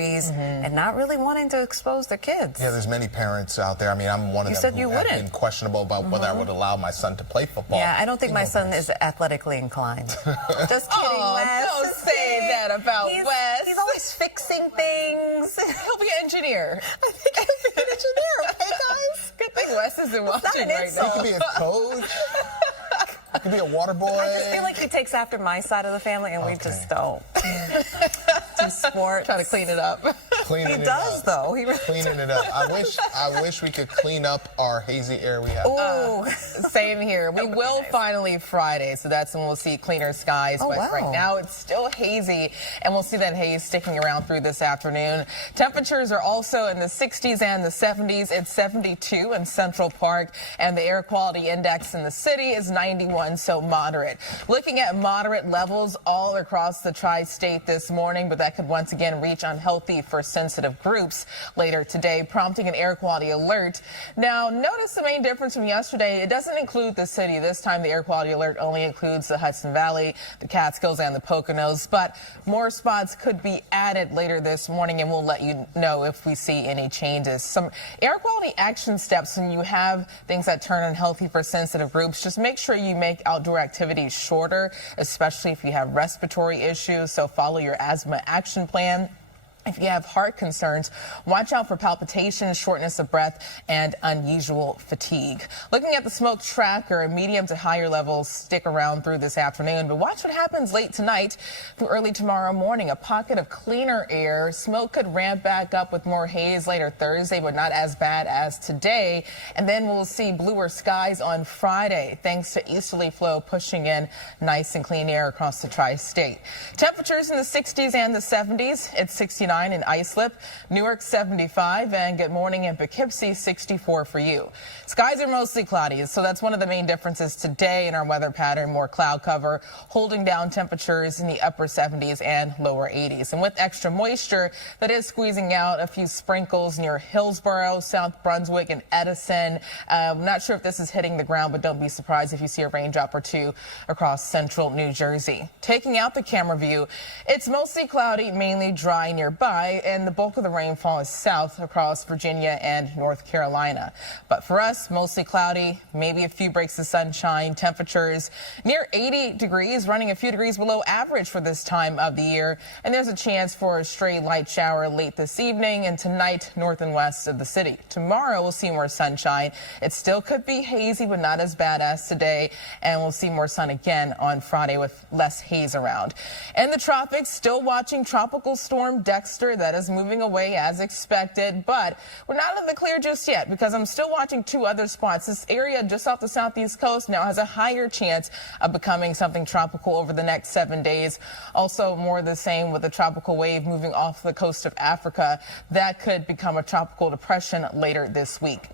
and not really wanting to expose their kids. Yeah, there's many parents out there. I mean, I'm one of them who have been questionable about whether I would allow my son to play football. Yeah, I don't think my son is athletically inclined. Just kidding, Wes. Don't say that about Wes. He's always fixing things. He'll be an engineer. I think he'll be an engineer, okay, guys? Good thing Wes isn't watching right now. He could be a coach. He could be a water boy. I just feel like he takes after my side of the family, and we just don't. Do sports. Trying to clean it up. He does, though. He really cleaning it up. I wish we could clean up our hazy air we have. Ooh, same here. We will finally Friday, so that's when we'll see cleaner skies. But right now it's still hazy, and we'll see that haze sticking around through this afternoon. Temperatures are also in the 60s and the 70s. It's 72 in Central Park, and the air quality index in the city is 91, so moderate. Looking at moderate levels all across the tri-state this morning, but that could once again reach unhealthy for sensitive groups later today, prompting an air quality alert. Now, notice the main difference from yesterday. It doesn't include the city. This time, the air quality alert only includes the Hudson Valley, the Catskills, and the Poconos. But more spots could be added later this morning, and we'll let you know if we see any changes. Some air quality action steps when you have things that turn unhealthy for sensitive groups. Just make sure you make outdoor activities shorter, especially if you have respiratory issues. So follow your asthma action plan. If you have heart concerns, watch out for palpitations, shortness of breath, and unusual fatigue. Looking at the smoke tracker, medium to higher levels stick around through this afternoon, but watch what happens late tonight through early tomorrow morning. A pocket of cleaner air. Smoke could ramp back up with more haze later Thursday, but not as bad as today. And then we'll see bluer skies on Friday, thanks to easterly flow pushing in nice and clean air across the tri-state. Temperatures in the 60s and the 70s. It's 69 in Islip, Newark 75, and good morning in Poughkeepsie 64 for you. Skies are mostly cloudy, so that's one of the main differences today in our weather pattern. More cloud cover, holding down temperatures in the upper 70s and lower 80s. And with extra moisture, that is squeezing out a few sprinkles near Hillsborough, South Brunswick, and Edison. I'm not sure if this is hitting the ground, but don't be surprised if you see a raindrop or two across central New Jersey. Taking out the camera view, it's mostly cloudy, mainly dry nearby, and the bulk of the rainfall is south across Virginia and North Carolina. But for us, mostly cloudy, maybe a few breaks of sunshine. Temperatures near 80 degrees, running a few degrees below average for this time of the year. And there's a chance for a stray light shower late this evening and tonight north and west of the city. Tomorrow, we'll see more sunshine. It still could be hazy, but not as bad as today. And we'll see more sun again on Friday with less haze around. In the tropics, still watching Tropical Storm Dexter. That is moving away as expected, but we're not in the clear just yet because I'm still watching two other spots. This area just off the southeast coast now has a higher chance of becoming something tropical over the next 7 days. Also, more of the same with a tropical wave moving off the coast of Africa. That could become a tropical depression later this week.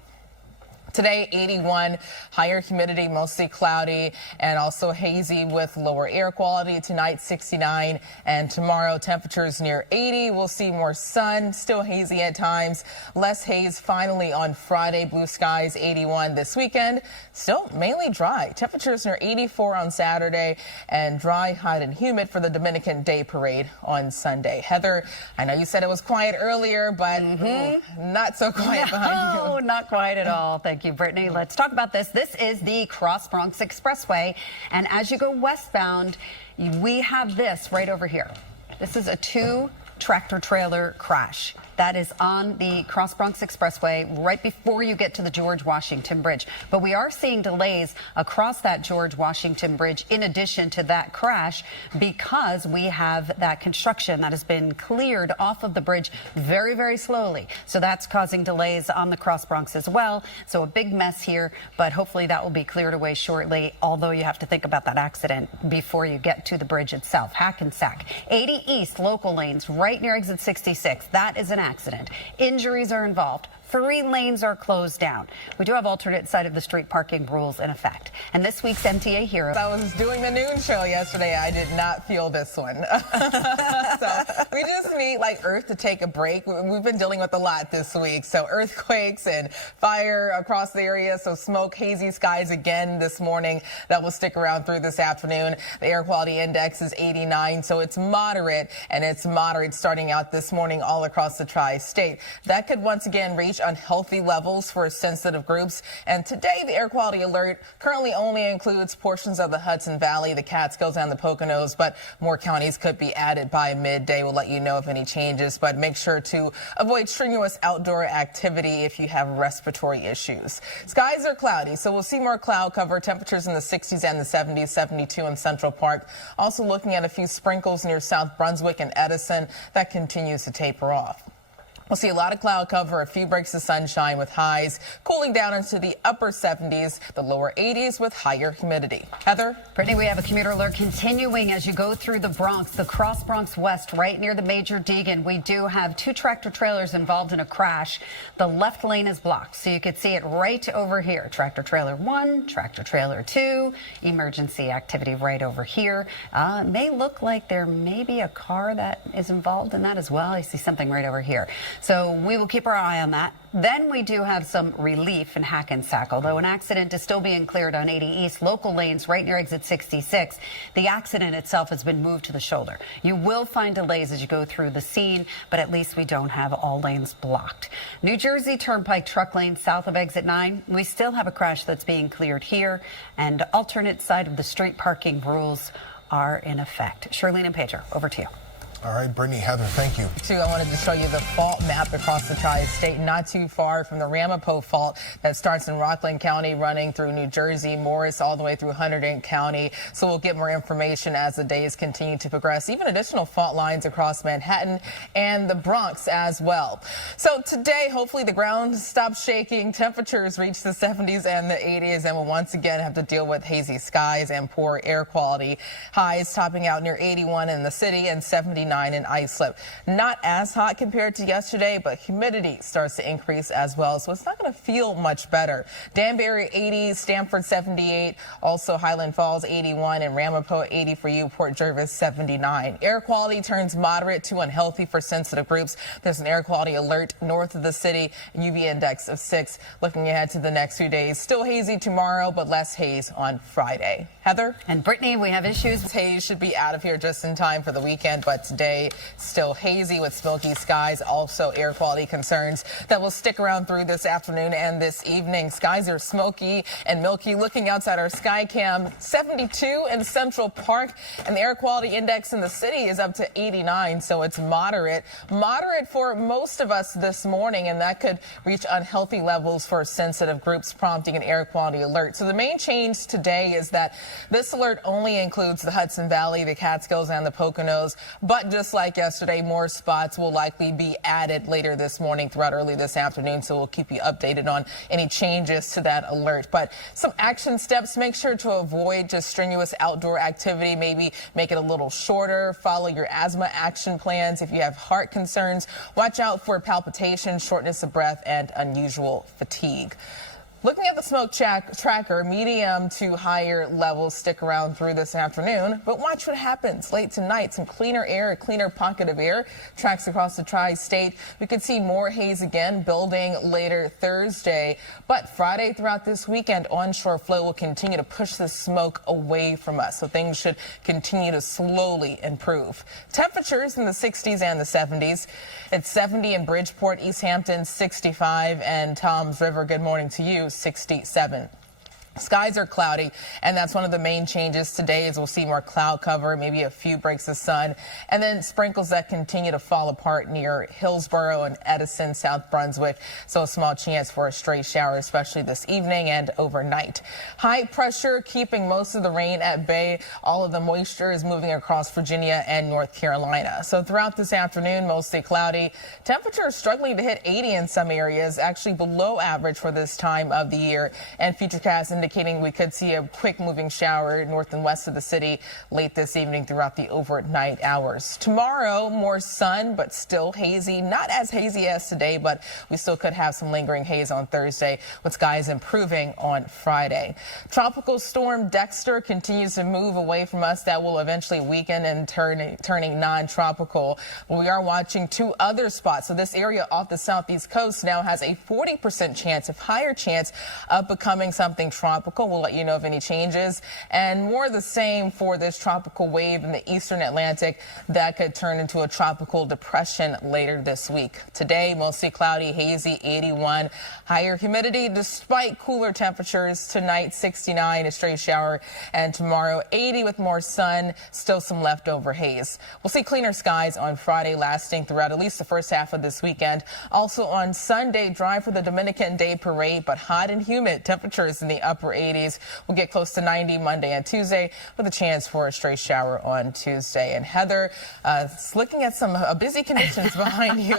Today, 81, higher humidity, mostly cloudy, and also hazy with lower air quality. Tonight, 69, and tomorrow, temperatures near 80. We'll see more sun, still hazy at times. Less haze finally on Friday. Blue skies, 81 this weekend. Still mainly dry. Temperatures near 84 on Saturday, and dry, hot, and humid for the Dominican Day Parade on Sunday. Heather, I know you said it was quiet earlier, but not so quiet behind you. No, not quiet at all. Thank you, Brittany. Let's talk about this. This is the Cross Bronx Expressway, and as you go westbound, we have this right over here. This is a tractor-trailer crash. That is on the Cross Bronx Expressway right before you get to the George Washington Bridge. But we are seeing delays across that George Washington Bridge in addition to that crash because we have that construction that has been cleared off of the bridge very, very slowly. So that's causing delays on the Cross Bronx as well. So a big mess here, but hopefully that will be cleared away shortly, although you have to think about that accident before you get to the bridge itself. Hackensack, 80 East, local lanes right near exit 66. That is an accident. Injuries are involved. 3 lanes are closed down. We do have alternate side of the street parking rules in effect. And this week's MTA Hero. I was doing the noon show yesterday. I did not feel this one. So we just need like Earth to take a break. We've been dealing with a lot this week. So earthquakes and fire across the area. So smoke, hazy skies again this morning. That will stick around through this afternoon. The air quality index is 89. So it's moderate, and it's moderate starting out this morning all across the tri-state. That could once again reach unhealthy levels for sensitive groups. And today the air quality alert currently only includes portions of the Hudson Valley, the Catskills, and the Poconos, but more counties could be added by midday. We'll let you know if any changes, but make sure to avoid strenuous outdoor activity if you have respiratory issues. Skies are cloudy, so we'll see more cloud cover. Temperatures in the 60s and the 70s, 72 in Central Park. Also looking at a few sprinkles near South Brunswick and Edison. That continues to taper off. We'll see a lot of cloud cover, a few breaks of sunshine with highs cooling down into the upper 70s, the lower 80s with higher humidity. Heather? Brittany, we have a commuter alert continuing as you go through the Bronx, the Cross Bronx West, right near the Major Deegan. We do have 2 tractor trailers involved in a crash. The left lane is blocked, so you could see it right over here. Tractor trailer 1, tractor trailer 2, emergency activity right over here. May look like there may be a car that is involved in that as well. I see something right over here. So we will keep our eye on that. Then we do have some relief in Hackensack, although an accident is still being cleared on 80 East, local lanes right near exit 66. The accident itself has been moved to the shoulder. You will find delays as you go through the scene, but at least we don't have all lanes blocked. New Jersey Turnpike truck lane south of exit 9. We still have a crash that's being cleared here, and alternate side of the street parking rules are in effect. Shirlene and Pedro, over to you. All right, Brittany, Heather, thank you. I wanted to show you the fault map across the tri-state, not too far from the Ramapo fault that starts in Rockland County, running through New Jersey, Morris, all the way through Hunterdon County. So we'll get more information as the days continue to progress, even additional fault lines across Manhattan and the Bronx as well. So today, hopefully the ground stops shaking, temperatures reach the 70s and the 80s, and we'll once again have to deal with hazy skies and poor air quality. Highs topping out near 81 in the city and 79 in Islip. Not as hot compared to yesterday, but humidity starts to increase as well, so it's not going to feel much better. Danbury 80, Stamford 78, also Highland Falls 81, and Ramapo 80 for you, Port Jervis 79. Air quality turns moderate to unhealthy for sensitive groups. There's an air quality alert north of the city, UV index of 6. Looking ahead to the next few days, still hazy tomorrow, but less haze on Friday. Heather? And Brittany, we have issues. Haze should be out of here just in time for the weekend, but today still hazy with smoky skies. Also air quality concerns that will stick around through this afternoon and this evening. Skies are smoky and milky. Looking outside our sky cam, 72 in Central Park, and the air quality index in the city is up to 89, so it's moderate for most of us this morning, and that could reach unhealthy levels for sensitive groups, prompting an air quality alert. So the main change today is that this alert only includes the Hudson Valley, the Catskills, and the Poconos, but just like yesterday, more spots will likely be added later this morning throughout early this afternoon, so we'll keep you updated on any changes to that alert. But some action steps: make sure to avoid just strenuous outdoor activity, maybe make it a little shorter. Follow your asthma action plans. If you have heart concerns, watch out for palpitations, shortness of breath, and unusual fatigue. Looking at the smoke tracker, medium to higher levels stick around through this afternoon, but watch what happens late tonight. Some cleaner air, a cleaner pocket of air tracks across the tri-state. We could see more haze again building later Thursday, but Friday throughout this weekend, onshore flow will continue to push the smoke away from us, so things should continue to slowly improve. Temperatures in the 60s and the 70s. It's 70 in Bridgeport, East Hampton 65, and Toms River, good morning to you, 67. Skies are cloudy, and that's one of the main changes today, as we'll see more cloud cover, maybe a few breaks of sun, and then sprinkles that continue to fall apart near Hillsborough and Edison, South Brunswick. So a small chance for a stray shower, especially this evening and overnight. High pressure keeping most of the rain at bay. All of the moisture is moving across Virginia and North Carolina. So throughout this afternoon, mostly cloudy. Temperatures struggling to hit 80 in some areas, actually below average for this time of the year. And Futurecast indicates indicating we could see a quick moving shower north and west of the city late this evening throughout the overnight hours. Tomorrow, more sun, but still hazy. Not as hazy as today, but we still could have some lingering haze on Thursday, with skies improving on Friday. Tropical storm Dexter continues to move away from us. That will eventually weaken and turning non-tropical. We are watching two other spots. So this area off the southeast coast now has a 40% chance, if higher chance, of becoming something tropical. We'll let you know of any changes. And more of the same for this tropical wave in the eastern Atlantic that could turn into a tropical depression later this week. Today, mostly cloudy, hazy, 81. Higher humidity despite cooler temperatures. Tonight, 69, a stray shower. And tomorrow, 80 with more sun, still some leftover haze. We'll see cleaner skies on Friday, lasting throughout at least the first half of this weekend. Also on Sunday, dry for the Dominican Day Parade, but hot and humid. Temperatures in the upper 80s. We'll get close to 90 Monday and Tuesday, with a chance for a stray shower on Tuesday. And Heather, looking at some busy conditions behind you.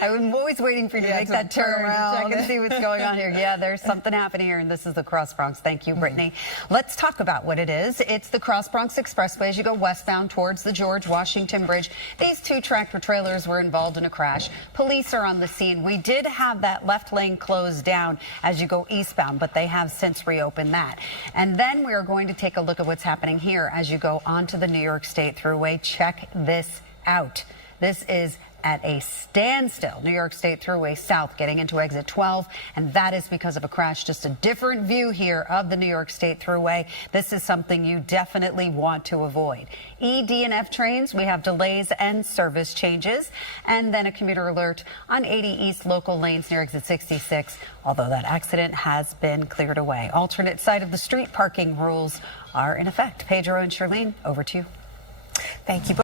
I'm always waiting for you to make that turn around. Check and see what's going on here. Yeah, there's something happening here, and this is the Cross Bronx. Thank you, Brittany. Let's talk about what it is. It's the Cross Bronx Expressway as you go westbound towards the George Washington Bridge. These two tractor trailers were involved in a crash. Police are on the scene. We did have that left lane closed down as you go eastbound, but they have since reopened that. And then we are going to take a look at what's happening here as you go onto the New York State Thruway. Check this out. This is at a standstill. New York State Thruway South getting into exit 12, and that is because of a crash. Just a different view here of the New York State Thruway. This is something you definitely want to avoid. ED and F trains, we have delays and service changes, and then a commuter alert on 80 East local lanes near exit 66, although that accident has been cleared away. Alternate side of the street parking rules are in effect. Pedro and Charlene, over to you. Thank you.